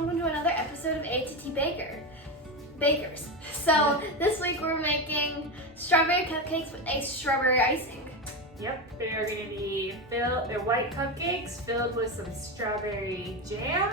welcome to another episode of A.to.T Bakers. So this week we're making strawberry cupcakes with a strawberry icing. Yep, they're going to be they're white cupcakes filled with some strawberry jam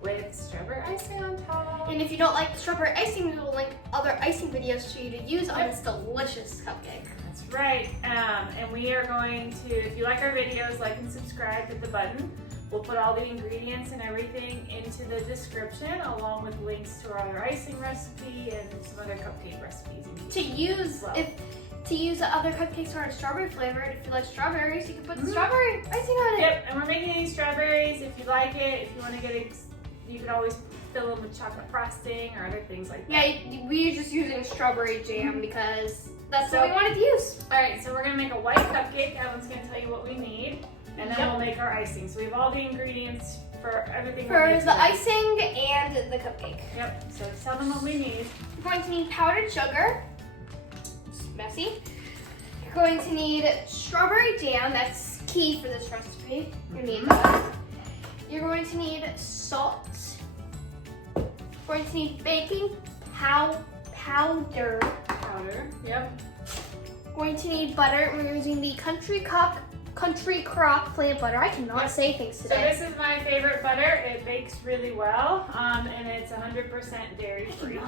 with strawberry icing on top. And if you don't like the strawberry icing, we will link other icing videos for you to use on this delicious cupcake. That's right. And we are going to, if you like our videos, like and subscribe, hit the button. We'll put all the ingredients and everything into the description, along with links to our other icing recipe and some other cupcake recipes. To use the other cupcakes are strawberry flavored. If you like strawberries, you can put the strawberry icing on it. Yep, and we're making these strawberries. If you like it, if you want to get it, you can always fill them with chocolate frosting or other things like that. Yeah, we're just using strawberry jam because that's what we wanted to use. All right, so we're gonna make a white cupcake. Evan's gonna tell you what we need, and then we'll make our icing. So we have all the ingredients for everything. For the icing and the cupcake. Yep, so tell them what we need. You're going to need powdered sugar. It's messy. You're going to need strawberry jam. That's key for this recipe. You're going to need that. You're going to need salt. You're going to need baking powder. Yep. Going to need butter. We're using the Country Crock plant butter. I cannot say things today. So this is my favorite butter. It bakes really well, and it's 100% dairy free.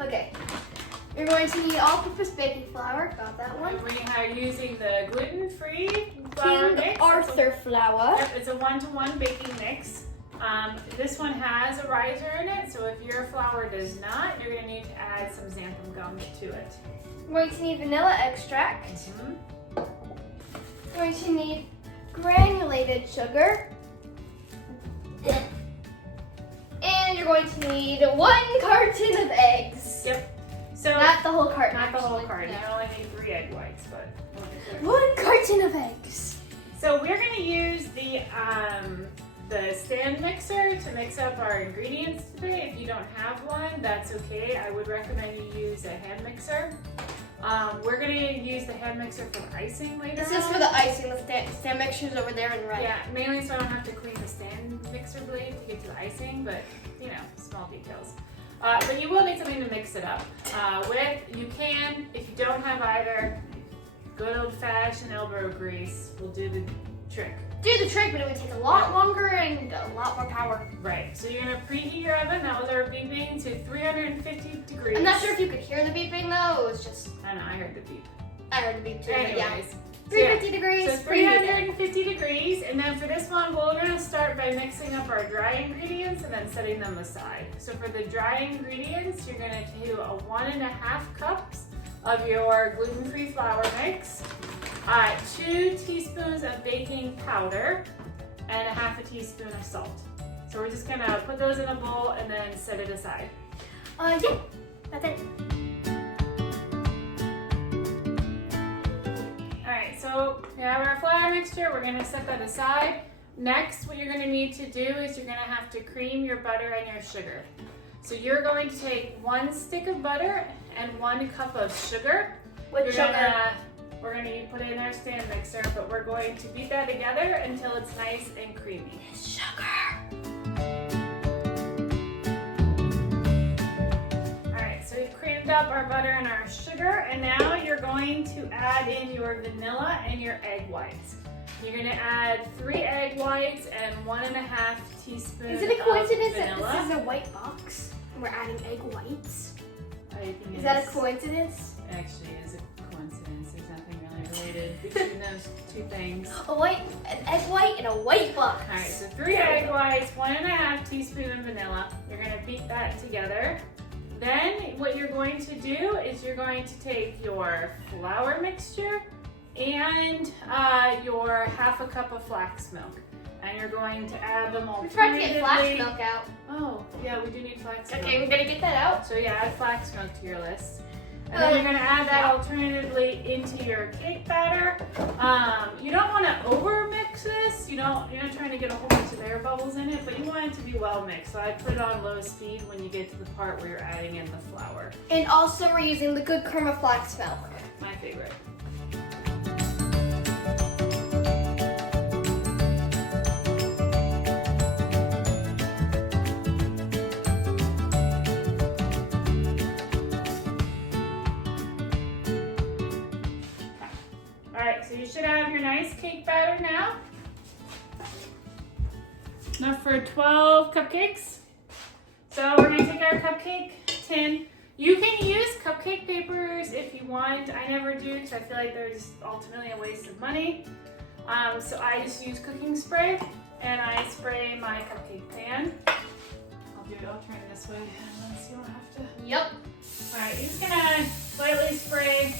Okay. You're going to need all-purpose baking flour. Got that one. We are using the gluten-free flour mix. King Arthur flour. Yep, it's a 1-to-1 baking mix. This one has a riser in it, so if your flour does not, you're going to need to add some xanthan gum to it. We're going to need vanilla extract. We're going to need granulated sugar. And you're going to need 1 carton of eggs. Yep. So not the whole carton. Not the whole actually. carton. No. You only need 3 egg whites, but we'll get there. 1 carton of eggs. So we're going to use the stand mixer to mix up our ingredients today. If you don't have one, that's okay. I would recommend you use a hand mixer. We're going to use the hand mixer for the icing later. This is for the icing. The stand mixer's over there in red. Yeah, mainly so I don't have to clean the stand mixer blade to get to the icing, but you know, small details. But you will need something to mix it up with. You can, if you don't have either, good old-fashioned elbow grease will do the trick. Do the trick, but it would take a lot longer and a lot more power. Right, so you're going to preheat your oven, that was our beeping, to 350 degrees. I'm not sure if you could hear the beeping though, it was just... I know, I heard the beep. I heard the beep too, Anyways, but yeah. 350 degrees, so 350 degrees, and then for this one, we're going to start by mixing up our dry ingredients and then setting them aside. So for the dry ingredients, you're going to do 1.5 cups of your gluten-free flour mix, 2 teaspoons of baking powder, and 1/2 teaspoon of salt. So we're just going to put those in a bowl and then set it aside. Yeah, that's it. So we have our flour mixture, we're going to set that aside. Next, what you're going to need to do is you're going to have to cream your butter and your sugar. So you're going to take 1 stick of butter and 1 cup of sugar. With sugar. We're going to put it in our stand mixer, but we're going to beat that together until it's nice and creamy. Sugar. So we've creamed up our butter and our sugar, and now you're going to add in your vanilla and your egg whites. You're going to add 3 egg whites and 1.5 teaspoons of vanilla. Is it a coincidence that this is a white box and we're adding egg whites? Is that a coincidence? It actually is a coincidence. There's nothing really related between those 2 things. An egg white and a white box. All right, so 3 egg whites, 1.5 teaspoon of vanilla. You're going to beat that together. Then what you're going to do is you're going to take your flour mixture and your 1/2 cup of flax milk. And you're going to add them all. We forgot to get flax milk out. Oh, yeah, we do need flax milk. Okay, we're going to get that out. So yeah, add flax milk to your list. And then you're going to add that alternatively into your cake batter. You don't want to over mix this. You're not trying to get a whole bunch of air bubbles in it, but you want it to be well mixed. So I'd put it on low speed when you get to the part where you're adding in the flour. And also we're using the Good Karma flax milk. My favorite. right, so you should have your nice cake batter now. Enough for 12 cupcakes. So we're gonna take our cupcake tin. You can use cupcake papers if you want. I never do because I feel like they're just ultimately a waste of money. So I just use cooking spray and I spray my cupcake pan. I'll turn it this way so you don't have to. Yep. All right, you're just gonna lightly spray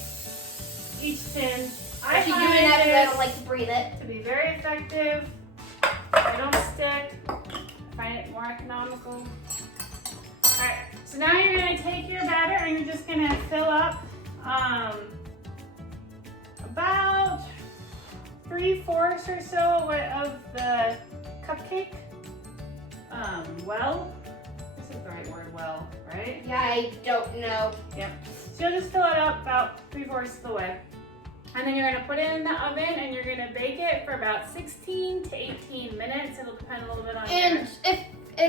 each tin. I Actually, find doing that because I this don't like to breathe it. to be very effective. They don't stick. I find it more economical. All right, so now you're gonna take your batter and you're just gonna fill up about 3/4 or so of the cupcake well. This is the right word, well, right? Yeah, I don't know. Yep. So you'll just fill it up about 3/4 of the way. And then you're gonna put it in the oven and you're gonna bake it for about 16 to 18 minutes. It'll depend a little bit on And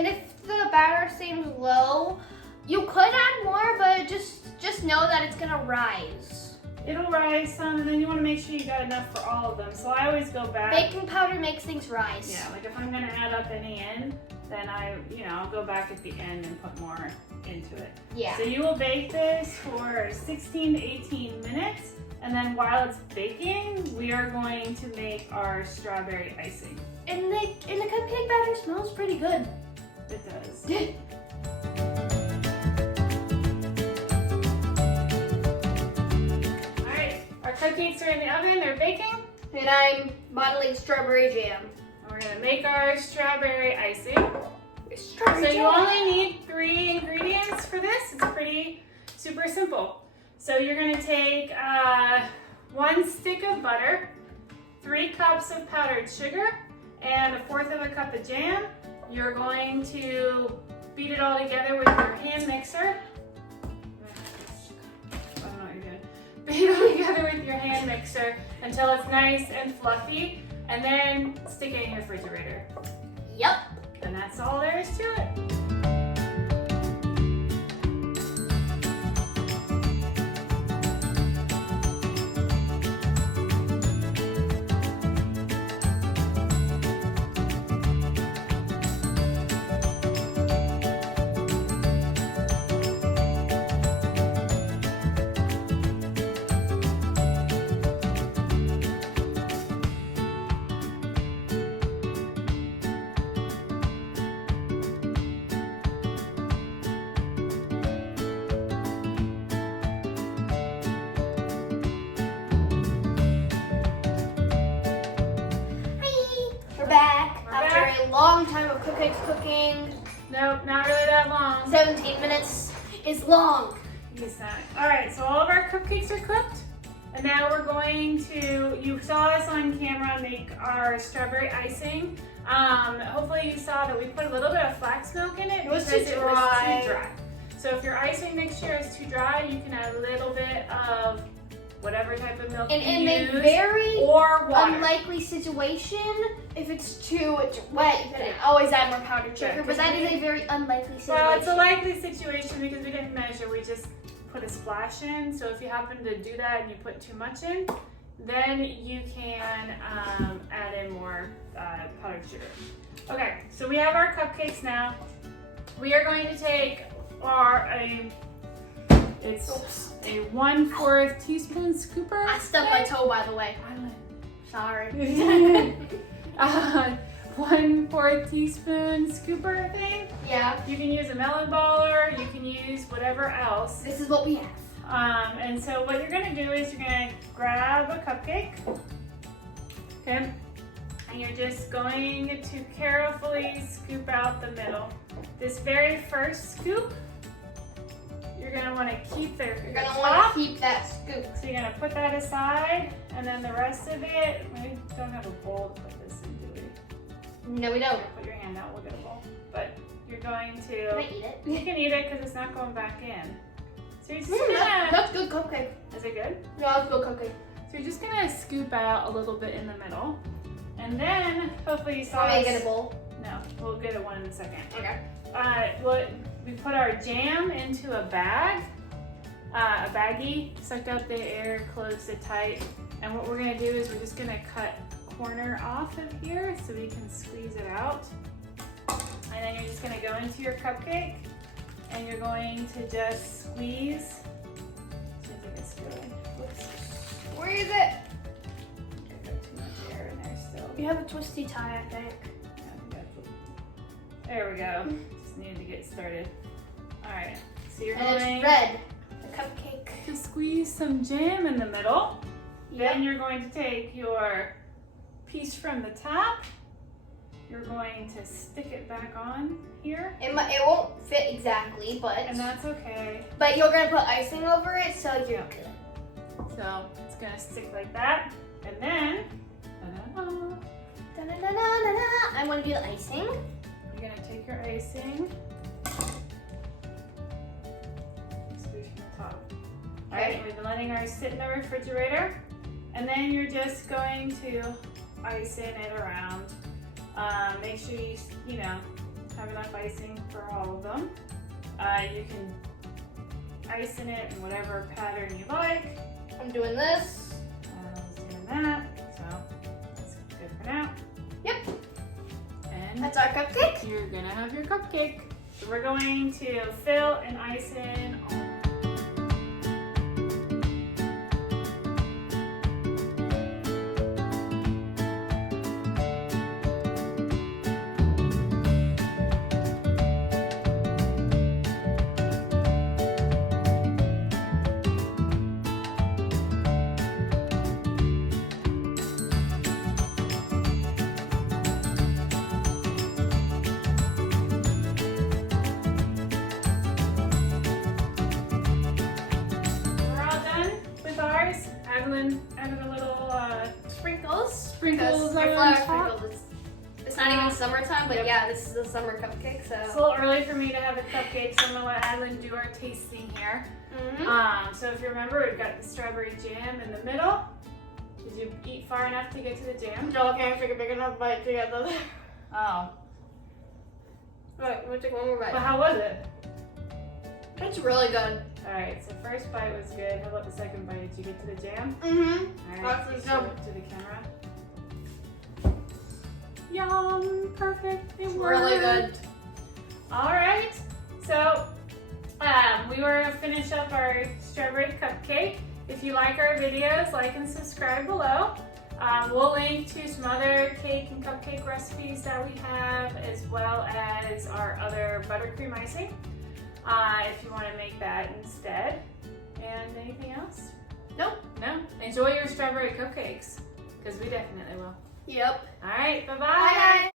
if the batter seems low, you could add more, but just know that it's gonna rise. It'll rise some, and then you wanna make sure you got enough for all of them. So I always go back. Baking powder makes things rise. Yeah, like if I'm gonna add up any in, then I'll go back at the end and put more into it. Yeah. So you will bake this for 16 to 18 minutes. And then while it's baking, we are going to make our strawberry icing. And the cupcake batter smells pretty good. It does. All right, our cupcakes are in the oven, they're baking. And I'm modeling strawberry jam. And we're gonna make our strawberry icing. Strawberry So jam. you only need 3 ingredients for this. It's pretty super simple. So you're gonna take 1 stick of butter, 3 cups of powdered sugar, and 1/4 cup of jam. You're going to beat it all together with your hand mixer. I don't know what you're doing. Beat it all together with your hand mixer until it's nice and fluffy, and then stick it in your refrigerator. Yep. And that's all there is to it. Long time of cupcakes cooking. Nope, not really that long. 17 minutes is long. Use that. All right, so all of our cupcakes are cooked. And now we're going to, you saw us on camera make our strawberry icing. Hopefully you saw that we put a little bit of flax milk in it. It was because too it was dry. too dry. So if your icing mixture is too dry, you can add a little bit of whatever type of milk And you in use. a very or water. unlikely situation, if it's too wet, you can always add more powdered sugar, Yeah, but that is a very unlikely situation. Well, it's a likely situation because we didn't measure, we just put a splash in. So if you happen to do that and you put too much in, then you can add in more powdered sugar. Okay, so we have our cupcakes now. We are going to take it's a 1/4 teaspoon scooper. I stubbed my toe, by the way. Sorry. 1/4 teaspoon scooper thing. Yeah. You can use a melon baller, you can use whatever else. This is what we have. And so what you're gonna do is you're gonna grab a cupcake, okay? And you're just going to carefully scoop out the middle. This very first scoop, you're gonna wanna keep there. You're gonna want to keep that scoop. So you're gonna put that aside, and then the rest of it, we don't have a bowl to put this in, do we? No, we don't. Put your hand out, we'll get a bowl. But you're going Can to, I eat it? you can eat it because it's not going back in. So you're just That's gonna, good cupcake. is it good? No, that's good cupcake. So you're just gonna scoop out a little bit in the middle. And then, hopefully you saw Can I us- get a bowl? No, we'll get it one in a second. Okay. We put our jam into a bag, a baggie, sucked up the air, closed it tight. And what we're gonna do is we're just gonna cut a corner off of here so we can squeeze it out. And then you're just gonna go into your cupcake and you're going to just squeeze. See if it's going. Where is it? I got too much air in there still. You have a twisty tie, I think. There we go. Just needed to get started. All right. So you're And going it's red, the cupcake. to squeeze some jam in the middle. Yep. Then you're going to take your piece from the top. You're going to stick it back on here. It won't fit exactly, And that's okay. but you're gonna put icing over it, so you're good. So it's gonna stick like that. And then, ta-da, Da-na-na-na-na-na. I'm gonna do the icing. you're gonna take your icing. Squeeze from the top. All right, we've been letting ours sit in the refrigerator. And then you're just going to ice in it around. Make sure you have enough icing for all of them. You can ice in it in whatever pattern you like. I'm doing this. I was doing that, so that's good for now. Yep. And That's our cupcake. you're gonna have your cupcake. So we're going to fill and ice in. Added a little Sprinkles. sprinkles My on flour top. sprinkles. It's not even summertime, but Yep. yeah, this is a summer cupcake, It's a so. little early for me to have a cupcake, so I'm gonna let Adeline do our tasting here. So if you remember, we've got the strawberry jam in the middle. Did you eat far enough to get to the jam? No, I can't take a big enough bite to get those. Oh. Alright, I'm gonna take one more But bite. how was it? It's really good. Alright, so first bite was good. How about the second bite? Did you get to the jam? Mm-hmm. Alright, That's so show good. it to the camera. Yum! Perfect. It It's really good. worked. Alright, so we were gonna finish up our strawberry cupcake. If you like our videos, like and subscribe below. We'll link to some other cake and cupcake recipes that we have, as well as our other buttercream icing, if you want to make that instead. And anything else? Nope. No? Enjoy your strawberry cupcakes, because we definitely will. Yep. All right, bye-bye. Bye, guys.